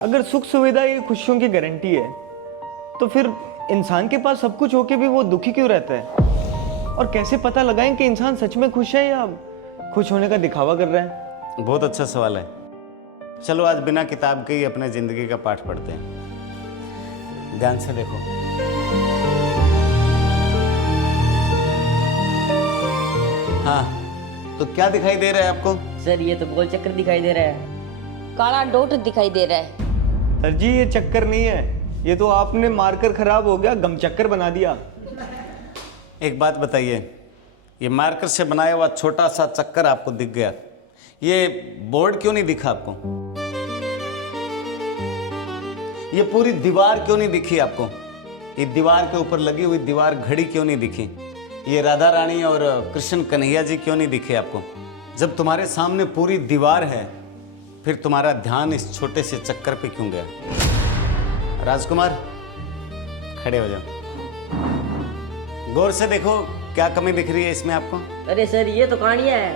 अगर सुख सुविधा ये खुशियों की गारंटी है तो फिर इंसान के पास सब कुछ होके भी वो दुखी क्यों रहता है? और कैसे पता लगाएं कि इंसान सच में खुश है या खुश होने का दिखावा कर रहा है? बहुत अच्छा सवाल है। चलो आज बिना किताब के ही अपने जिंदगी का पाठ पढ़ते हैं। ध्यान से देखो। हाँ, तो क्या दिखाई दे रहा है आपको? सर ये तो गोल चक्कर दिखाई दे रहा है। काला डॉट दिखाई दे रहा है। सर जी ये चक्कर नहीं है, ये तो आपने मार्कर खराब हो गया गम चक्कर बना दिया। एक बात बताइए, ये मार्कर से बनाया हुआ छोटा सा चक्कर आपको दिख गया, ये बोर्ड क्यों नहीं दिखा आपको? ये पूरी दीवार क्यों नहीं दिखी आपको? ये दीवार के ऊपर लगी हुई दीवार घड़ी क्यों नहीं दिखी? ये राधा रानी और कृष्ण कन्हैया जी क्यों नहीं दिखे आपको? जब तुम्हारे सामने पूरी दीवार है, फिर तुम्हारा ध्यान इस छोटे से चक्कर पे क्यों गया? राजकुमार खड़े हो जाओ, गौर से देखो क्या कमी दिख रही है इसमें आपको? अरे सर ये तो कहानियां है।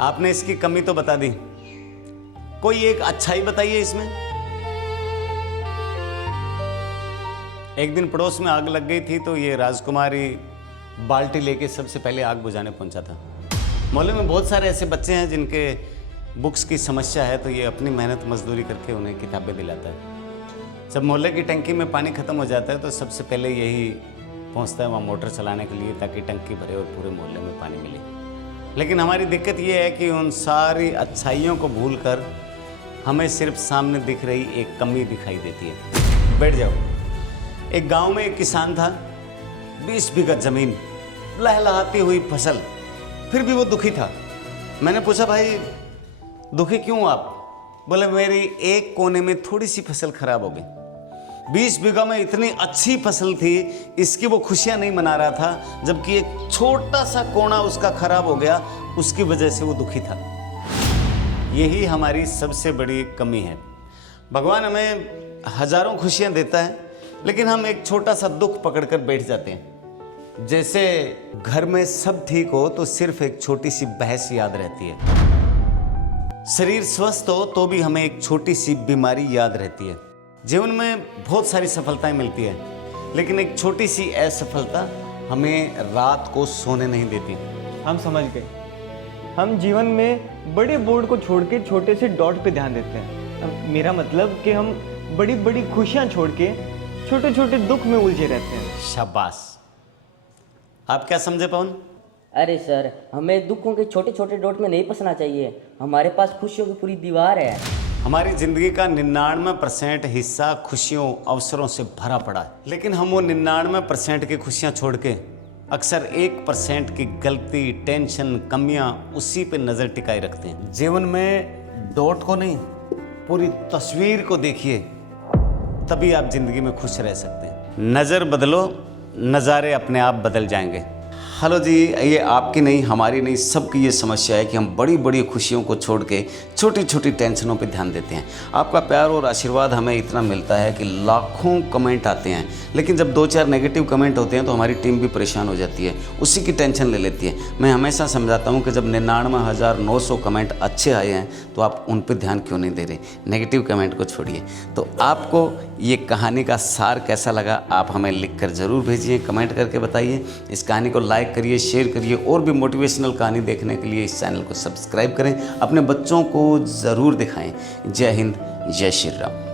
आपने इसकी कमी तो बता दी, कोई एक अच्छाई बताइए इसमें। एक दिन पड़ोस में आग लग गई थी तो ये राजकुमारी बाल्टी लेके सबसे पहले आग बुझाने पहुंचा था। मोहल्ले में बहुत सारे ऐसे बच्चे हैं जिनके बुक्स की समस्या है, तो ये अपनी मेहनत मजदूरी करके उन्हें किताबें दिलाता है। जब मोहल्ले की टंकी में पानी खत्म हो जाता है तो सबसे पहले यही पहुंचता है वहाँ मोटर चलाने के लिए, ताकि टंकी भरे और पूरे मोहल्ले में पानी मिले। लेकिन हमारी दिक्कत ये है कि उन सारी अच्छाइयों को भूलकर हमें सिर्फ सामने दिख रही एक कमी दिखाई देती है। बैठ जाओ। एक गाँव में एक किसान था, 20 बीघा जमीन, लहलहाती हुई फसल, फिर भी वो दुखी था। मैंने पूछा, भाई दुखी क्यों आप? बोले मेरी एक कोने में थोड़ी सी फसल खराब हो गई। 20 बीघा में इतनी अच्छी फसल थी, इसकी वो खुशियां नहीं मना रहा था, जबकि एक छोटा सा कोना उसका खराब हो गया, उसकी वजह से वो दुखी था। यही हमारी सबसे बड़ी कमी है। भगवान हमें हजारों खुशियां देता है, लेकिन हम एक छोटा सा दुख पकड़कर बैठ जाते हैं। जैसे घर में सब ठीक हो तो सिर्फ एक छोटी सी बहस याद रहती है। शरीर स्वस्थ हो तो भी हमें एक छोटी सी बीमारी याद रहती है। जीवन में बहुत सारी सफलताएं मिलती है, लेकिन एक छोटी सी असफलता हमें रात को सोने नहीं देती। हम समझ गए। हम जीवन में बड़े बोर्ड को छोड़ के छोटे से डॉट पे ध्यान देते हैं। अब मेरा मतलब कि हम बड़ी बड़ी खुशियां छोड़ के छोटे छोटे दुख में उलझे रहते हैं। शाबाश। आप क्या समझे पवन? अरे सर हमें दुखों के छोटे छोटे डॉट में नहीं फंसना चाहिए, हमारे पास खुशियों की पूरी दीवार है। हमारी जिंदगी का 99% हिस्सा खुशियों अवसरों से भरा पड़ा है, लेकिन हम वो 99% की खुशियां छोड़ के अक्सर 1% की गलती, टेंशन, कमियां उसी पे नजर टिकाए रखते हैं। जीवन में डॉट को नहीं, पूरी तस्वीर को देखिए, तभी आप जिंदगी में खुश रह सकते हैं। नजर बदलो, नज़ारे अपने आप बदल जाएंगे। हेलो जी, ये आपकी नहीं, हमारी नहीं, सबकी ये समस्या है कि हम बड़ी बड़ी खुशियों को छोड़ के छोटी छोटी टेंशनों पे ध्यान देते हैं। आपका प्यार और आशीर्वाद हमें इतना मिलता है कि लाखों कमेंट आते हैं, लेकिन जब 2-4 नेगेटिव कमेंट होते हैं तो हमारी टीम भी परेशान हो जाती है, उसी की टेंशन ले लेती है। मैं हमेशा समझाता हूँ कि जब 99,900 कमेंट अच्छे आए हैं तो आप उन पर ध्यान क्यों नहीं दे रहे, नेगेटिव कमेंट को छोड़िए। तो आपको ये कहानी का सार कैसा लगा आप हमें लिख कर ज़रूर भेजिए, कमेंट करके बताइए। इस कहानी को लाइक करिए, शेयर करिए, और भी मोटिवेशनल कहानी देखने के लिए इस चैनल को सब्सक्राइब करें। अपने बच्चों को ज़रूर दिखाएं। जय हिंद, जय श्री राम।